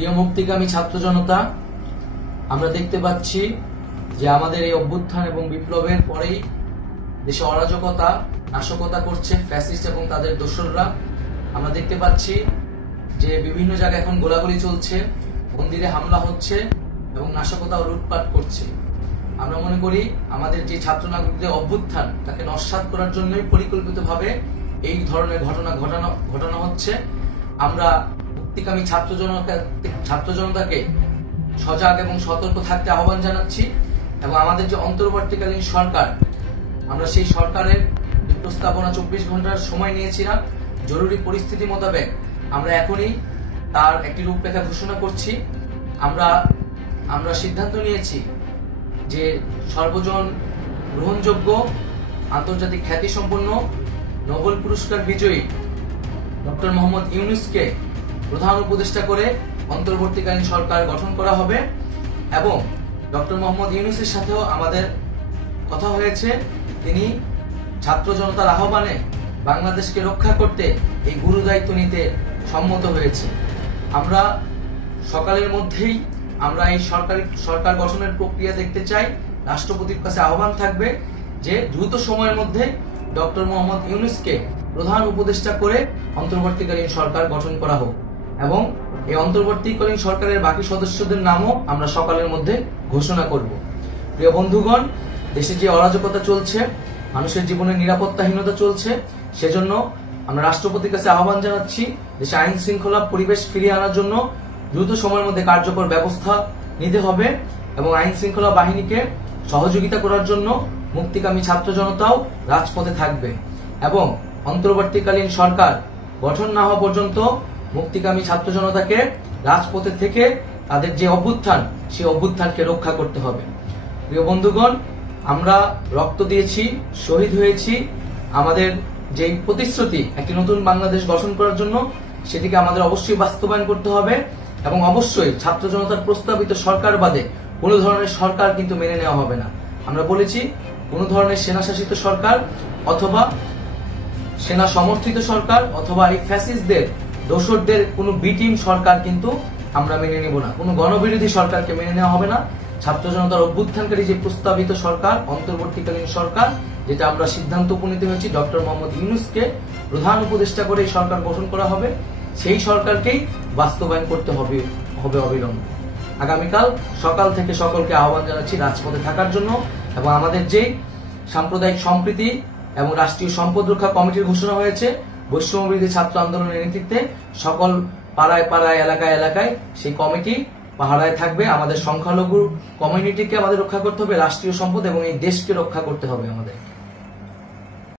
প্রিয় মুক্তিকামী ছাত্র জনতা, আমরা দেখতে পাচ্ছি যে আমাদের এই অভ্যুত্থান এবং বিপ্লবের পরেই দেশে অরাজকতা নাশকতা করছে ফ্যাসিস্ট এবং তাদের দোসররা। আমরা দেখতে পাচ্ছি যে বিভিন্ন জায়গায় এখন গোলাগুলি চলছে, মন্দিরে হামলা হচ্ছে এবং নাশকতা ও লুটপাট করছে। আমরা মনে করি আমাদের যে ছাত্র নাগরিকদের অভ্যুত্থান তাকে নস্যাৎ করার জন্যই পরিকল্পিতভাবে এই ধরনের ঘটনা ঘটানো হচ্ছে। আমরা মুক্তিকামী ছাত্র জনতাকে সজাগ এবং সতর্ক থাকতে আহ্বান জানাচ্ছি এবং আমাদের যে অন্তর্বর্তীকালীন সরকার, আমরা সেই সরকারের প্রস্তাবনা 24 ঘন্টার সময় নিয়েছিলাম। জরুরি পরিস্থিতি মোতাবেক আমরা এখনই তার একটি রূপরেখা ঘোষণা করছি। আমরা সিদ্ধান্ত নিয়েছি যে সর্বজন গ্রহণযোগ্য আন্তর্জাতিক খ্যাতিসম্পন্ন নোবেল পুরস্কার বিজয়ী ডক্টর মোহাম্মদ ইউনূসকে প্রধান উপদেষ্টা করে অন্তর্বর্তীকালীন সরকার গঠন করা হবে এবং ডক্টর মোহাম্মদ ইউনূসের সাথেও আমাদের কথা হয়েছে। তিনি ছাত্র জনতার আহ্বানে বাংলাদেশকে রক্ষা করতে এই গুরু দায়িত্ব নিতে সম্মত হয়েছে। আমরা সকালের মধ্যেই আমরা এই সরকার গঠনের প্রক্রিয়া দেখতে চাই। রাষ্ট্রপতির কাছে আহ্বান থাকবে যে দ্রুত সময়ের মধ্যে ডক্টর মোহাম্মদ ইউনূসকে প্রধান উপদেষ্টা করে অন্তর্বর্তীকালীন সরকার গঠন করা হোক এবং এই অন্তর্বর্তীকালীন সরকারের বাকি সদস্যদের নামও আমরা সকালের মধ্যে ঘোষণা করব। প্রিয় বন্ধুগণ, দেশে যে অরাজকতা চলছে, মানুষের জীবনের নিরাপত্তাহীনতা চলছে, সেজন্য আমরা রাষ্ট্রপতির কাছে আহ্বান জানাচ্ছি দেশে আইন শৃঙ্খলা পরিবেশ ফিরিয়ে আনার জন্য দ্রুত সময়ের মধ্যে কার্যকর ব্যবস্থা নিতে হবে এবং আইন শৃঙ্খলা বাহিনীকে সহযোগিতা করার জন্য মুক্তিকামী ছাত্র জনতাও রাজপথে থাকবে এবং অন্তর্বর্তীকালীন সরকার গঠন না হওয়া পর্যন্ত মুক্তিকামী ছাত্র জনতাকে রাজপথে থেকে তাদের যে অভ্যুত্থান, সেই অভ্যুত্থানকে রক্ষা করতে হবে। প্রিয় বন্ধুগণ, আমরা রক্ত দিয়েছি, শহীদ হয়েছি। আমাদের যে প্রতিশ্রুতি একটি নতুন বাংলাদেশ গঠন করার জন্য, সেটিকে আমাদের অবশ্যই বাস্তবায়ন করতে হবে এবং অবশ্যই ছাত্র জনতার প্রস্তাবিত সরকার বাদে কোনো ধরনের সরকার কিন্তু মেনে নেওয়া হবে না। আমরা বলেছি কোনো ধরনের সেনা শাসিত সরকার অথবা সেনা সমর্থিত সরকার অথবা এই ফ্যাসিস্টদের দোসরদের কোনো বিটিম সরকার কিন্তু আমরা মেনে নেব না। কোনো গণবিরোধী সরকারকে মেনে নেওয়া হবে না। ছাত্র জনতার অভ্যুত্থানকারী যে প্রস্তাবিত সরকার, অন্তর্বর্তীকালীন সরকার, যেটা আমরা সিদ্ধান্ত উপনীত হয়েছি ডক্টর মোহাম্মদ ইউনূসকে প্রধান উপদেষ্টা করে এই সরকার গঠন করা হবে, সেই সরকারকেই বাস্তবায়ন করতে হবে অবিলম্বে। আগামীকাল সকাল থেকে সকলকে আহ্বান জানাচ্ছি রাজপথে থাকার জন্য এবং আমাদের যে সাম্প্রদায়িক সম্প্রীতি এবং রাষ্ট্রীয় সম্পদ রক্ষা কমিটির ঘোষণা হয়েছে বৈষম্যবিরোধী ছাত্র আন্দোলনের নেতৃত্বে, সকল পাড়ায় পাড়ায় এলাকায় এলাকায় সেই কমিটি পাহারায় থাকবে। আমাদের সংখ্যালঘু কমিউনিটিকে আমাদের রক্ষা করতে হবে, রাষ্ট্রীয় সম্পদ এবং এই দেশকে রক্ষা করতে হবে আমাদের।